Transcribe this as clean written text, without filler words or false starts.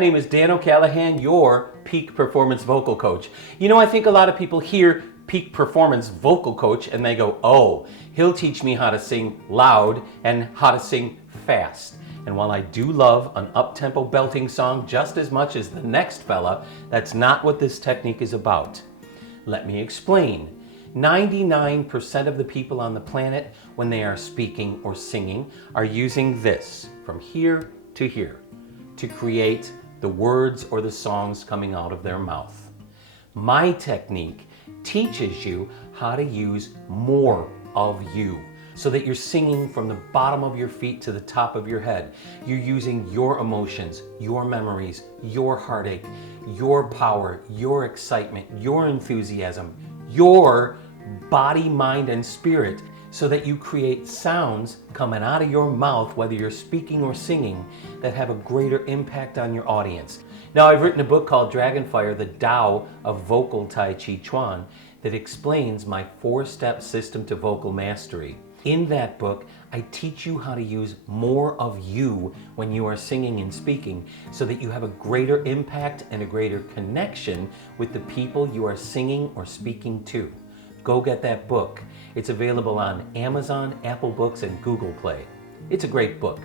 My name is Dan O'Callahan, your peak performance vocal coach. You know, I think a lot of people hear peak performance vocal coach and they go, oh, he'll teach me how to sing loud and how to sing fast. And while I do love an up-tempo belting song just as much as the next fella, that's not what this technique is about. Let me explain. 99% of the people on the planet, when they are speaking or singing, are using this from here to here to create the words or the songs coming out of their mouth. My technique teaches you how to use more of you so that you're singing from the bottom of your feet to the top of your head. You're using your emotions, your memories, your heartache, your power, your excitement, your enthusiasm, your body, mind, and spirit, so that you create sounds coming out of your mouth, whether you're speaking or singing, that have a greater impact on your audience. Now, I've written a book called Dragonfire, the Tao of Vocal Tai Chi Chuan, that explains my 4-step system to vocal mastery. In that book, I teach you how to use more of you when you are singing and speaking so that you have a greater impact and a greater connection with the people you are singing or speaking to. Go get that book. It's available on Amazon, Apple Books, and Google Play. It's a great book.